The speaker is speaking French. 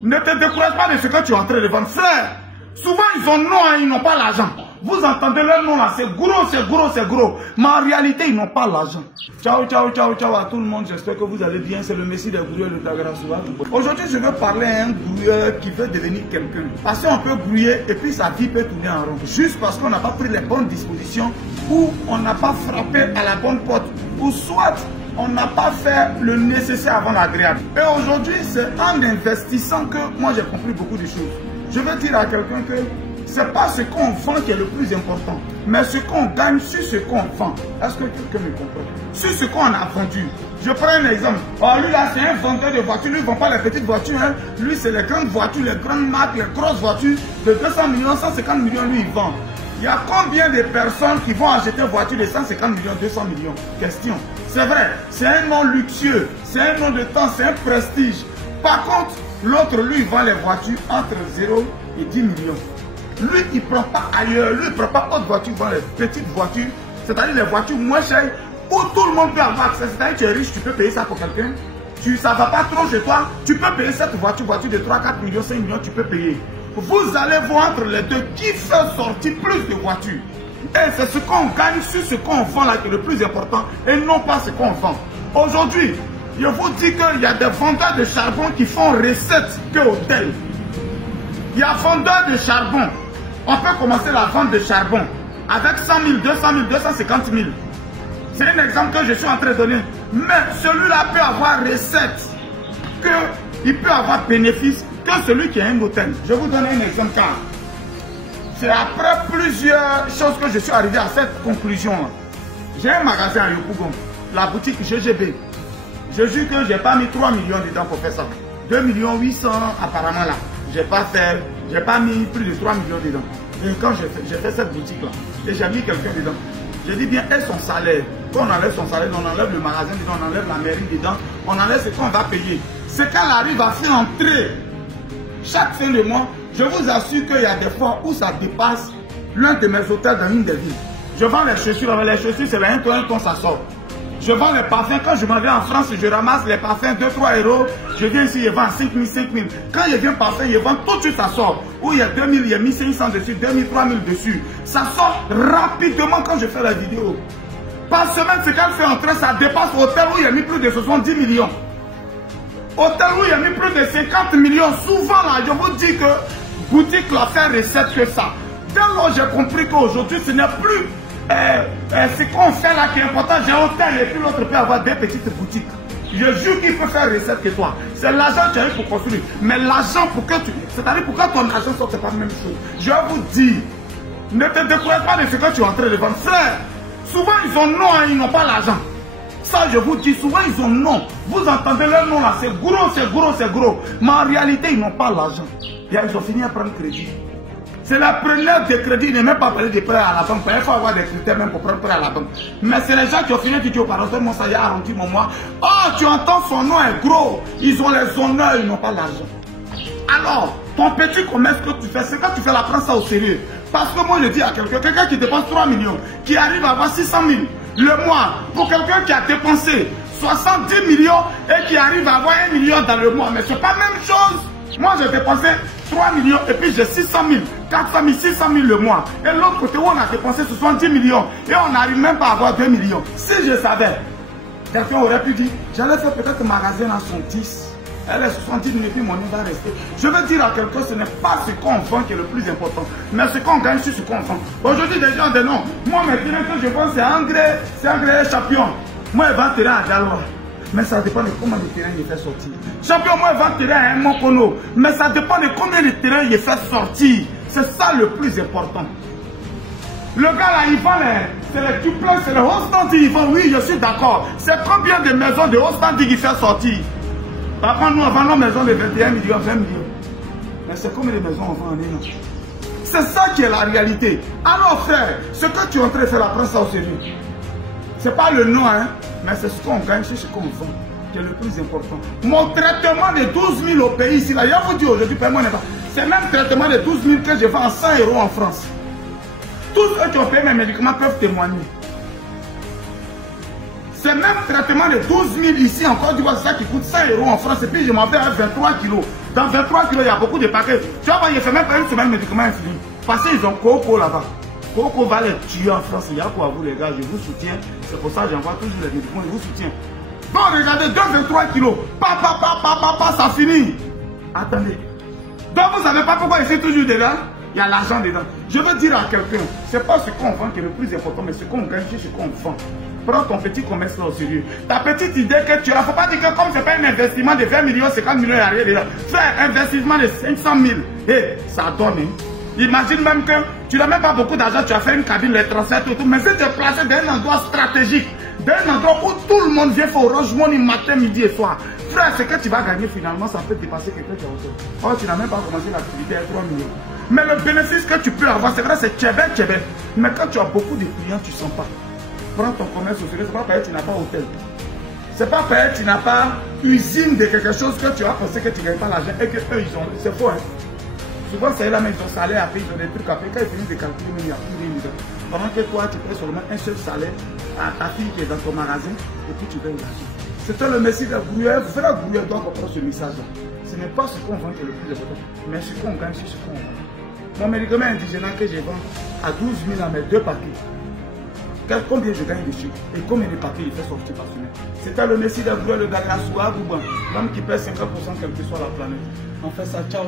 Ne te décourage pas de ce que tu es en train de vendre. Frère, souvent ils ont non, ils n'ont pas l'argent. Vous entendez leur nom là, c'est gros, c'est gros, c'est gros. Mais en réalité, ils n'ont pas l'argent. Ciao, ciao, ciao, ciao à tout le monde. J'espère que vous allez bien. C'est le Messie des grouilleurs de Dagrassoua. Aujourd'hui, je veux parler à un grouilleur qui veut devenir quelqu'un. Parce qu'on peut grouiller et puis sa vie peut tourner en rond. Juste parce qu'on n'a pas pris les bonnes dispositions ou on n'a pas frappé à la bonne porte. Ou soit on n'a pas fait le nécessaire avant l'agréable. Et aujourd'hui, c'est en investissant que moi j'ai compris beaucoup de choses. Je veux dire à quelqu'un que c'est pas ce qu'on vend qui est le plus important, mais ce qu'on gagne sur ce qu'on vend. Est-ce que quelqu'un me comprend? Sur ce qu'on a vendu. Je prends un exemple. Oh, lui là, c'est un vendeur de voitures. Lui, il ne vend pas les petites voitures. Hein. Lui, c'est les grandes voitures, les grandes marques, les grosses voitures. De 200 millions, 150 millions, lui, il vend. Il y a combien de personnes qui vont acheter une voiture de 150 millions, 200 millions? Question. C'est vrai, c'est un nom luxueux, c'est un nom de temps, c'est un prestige. Par contre, l'autre, lui, il vend les voitures entre 0 et 10 millions. Lui, il ne prend pas ailleurs, lui, il ne prend pas autre voiture, il vend les petites voitures, c'est-à-dire les voitures moins chères, où tout le monde peut avoir accès. C'est-à-dire que tu es riche, tu peux payer ça pour quelqu'un. Ça ne va pas trop chez toi, tu peux payer cette voiture de 3, 4 millions, 5 millions, tu peux payer. Vous allez voir entre les deux qui fait sortir plus de voitures. Et c'est ce qu'on gagne sur ce qu'on vend là qui est le plus important et non pas ce qu'on vend. Aujourd'hui, je vous dis qu'il y a des vendeurs de charbon qui font recette que hôtel. Il y a vendeurs de charbon. On peut commencer la vente de charbon avec 100 000, 200 000, 250 000. C'est un exemple que je suis en train de donner. Mais celui-là peut avoir recette, qu'il peut avoir bénéfice que celui qui a un hôtel. Je vous donne un exemple car c'est après plusieurs choses que je suis arrivé à cette conclusion. J'ai un magasin à Yopougon, la boutique GGB. Je jure que je n'ai pas mis 3 millions dedans pour faire ça. 2 millions 800 apparemment là. J'ai pas mis plus de 3 millions dedans. Et quand j'ai fait cette boutique là, et j'ai mis quelqu'un dedans, j'ai dit bien, et son salaire. Quand on enlève son salaire, on enlève le magasin dedans, on enlève la mairie dedans, on enlève ce qu'on va payer. C'est qu'elle arrive à faire entrer chaque fin de mois. Je vous assure qu'il y a des fois où ça dépasse l'un de mes hôtels dans une des villes. Je vends les chaussures, les chaussures c'est un ton, ça sort. Je vends les parfums, quand je m'en vais en France, je ramasse les parfums 2-3 euros. Je viens ici, je vends à 5 000, 5 000. Quand je viens parfum, je vends tout de suite, ça sort. Où il y a 2 000, il y a 1500 dessus, 2 000, 3 000 dessus. Ça sort rapidement quand je fais la vidéo. Par semaine, ce qu'elle fait entrer, ça dépasse l'hôtel où il y a mis plus de 70 millions. Hôtel où il y a mis plus de 50 millions. Souvent là, je vous dis que boutique là fait recette que ça. Dès lors j'ai compris qu'aujourd'hui ce n'est plus ce qu'on fait là qui est important. J'ai un hôtel et puis l'autre peut avoir des petites boutiques. Je jure qu'il peut faire recette que toi. C'est l'argent que tu as eu pour construire. Mais l'argent pour que tu... C'est-à-dire pour que ton argent sorte, c'est pas la même chose. Je vous dis, ne te décourage pas de ce que tu es en train de vendre. Frère, souvent ils ont non, ils n'ont pas l'argent. Ça, je vous dis, souvent ils ont non. Vous entendez leur nom là, c'est gros, c'est gros, c'est gros. Mais en réalité, ils n'ont pas l'argent. Ils ont fini à prendre crédit. C'est la preneur de crédit, ils n'aiment même pas parler de prêt à la banque. Il faut avoir des critères même pour prendre prêt à la banque. Mais c'est les gens qui ont fini qui disent, par exemple, ça y a arrondi mon mois. Oh, tu entends son nom est gros. Ils ont les honneurs, ils n'ont pas l'argent. Alors, ton petit commerce que tu fais, c'est quand tu fais la prendre ça au sérieux. Parce que moi, je dis à quelqu'un qui dépense 3 millions, qui arrive à avoir 600 000 le mois, pour quelqu'un qui a dépensé 70 millions et qui arrive à avoir 1 million dans le mois. Mais ce n'est pas la même chose. Moi, j'ai dépensé 3 millions et puis j'ai 600 000, 400 000, 600 000 le mois. Et l'autre côté où on a dépensé 70 millions et on n'arrive même pas à avoir 2 millions. Si je savais, quelqu'un aurait pu dire, j'allais faire peut-être un magasin à son 10. Elle est 70 000 et puis mon nom va rester. Je veux dire à quelqu'un, ce n'est pas ce qu'on vend qui est le plus important, mais ce qu'on gagne sur ce qu'on vend. Aujourd'hui, des gens disent non. Moi, mes terrains que je vends, c'est engrais champion. Moi, je vends terrain à Galois. Mais ça dépend de combien de terrain il fait sortir. Champion, moi, je vends terrain à un Mokono. Mais ça dépend de combien de terrain il fait sortir. C'est ça le plus important. Le gars là, il vend c'est les duplex, c'est le haut standing, il vend. Oui, je suis d'accord. C'est combien de maisons de haut standing il fait sortir? Par contre, nous, on vend nos maisons de 21 millions, 20 millions. Mais c'est combien de maisons on vend en un an? C'est ça qui est la réalité. Alors, frère, ce que tu es en train de faire, prends ça au sérieux. Ce n'est pas le nom, hein, mais c'est ce qu'on gagne, c'est ce qu'on vend, qui est le plus important. Mon traitement de 12 000 au pays ici, là, je vous dis aujourd'hui, c'est le même traitement de 12 000 que je vends à 100 euros en France. Tous ceux qui ont payé mes médicaments peuvent témoigner. C'est même traitement de 12 000 ici en Côte d'Ivoire, c'est ça qui coûte 100 euros en France. Et puis je m'en vais à 23 kilos. Dans 23 kilos, il y a beaucoup de paquets. Tu vas voir, il fait même pas une semaine, le médicament est fini. Parce qu'ils ont Coco là-bas. Coco va les tuer en France. Il y a quoi à vous les gars, je vous soutiens. C'est pour ça que j'envoie toujours les médicaments, je vous soutiens. Bon, regardez, 23 kilos. Ça finit. Attendez. Donc vous savez pas pourquoi c'est toujours dedans? Il y a l'argent dedans. Je veux dire à quelqu'un, c'est pas ce qu'on vend qui est le plus important, mais ce qu'on gagne, c'est ce qu'on vend. Prends ton petit commerce là au sérieux. Ta petite idée que tu as, faut pas dire que comme c'est pas un investissement de 20 millions, 50 millions, il n'y a rien dedans. Fais un investissement de 500 000. Et ça donne. Hein? Imagine même que tu n'as même pas beaucoup d'argent, tu as fait une cabine, les transferts, tout, mais si tu es placé dans un endroit stratégique, d'un endroit où tout le monde vient faire Orange Money matin, midi et soir. Frère, ce que tu vas gagner finalement, ça peut dépasser quelqu'un qui a autre. Oh, tu n'as même pas commencé l'activité à 3 millions. Mais le bénéfice que tu peux avoir, c'est vrai, c'est tchébé. Mais quand tu as beaucoup de clients, tu ne sens pas. Prends ton commerce au sérieux, c'est pas parce que tu n'as pas hôtel. C'est pas parce que tu n'as pas usine de quelque chose que tu as pensé que tu ne gagnes pas l'argent et que eux, ils ont. C'est faux, hein. Souvent, c'est là, mais ils ont salaire à payer, ils ont des trucs à payer. Quand ils finissent de calculer, il n'y a plus rien dedans. Pendant que toi, tu payes seulement un seul salaire à ta fille qui est dans ton magasin et puis tu payes l'argent. C'était le Messie de Grouillère. Frère Grouillère doit comprendre ce message-là. Ce n'est pas ce qu'on vend qui est le plus important, mais ce qu'on gagne, c'est ce qu'on vend. Mon médicament indigène que je vends à 12 000 à mes 2 paquets. Combien je gagne dessus et combien de paquets il fait sortir par semaine. C'était le Messie de Grouillère, le Galasoua, l'homme qui pèse 50% quelle que soit la planète. On fait ça, ciao.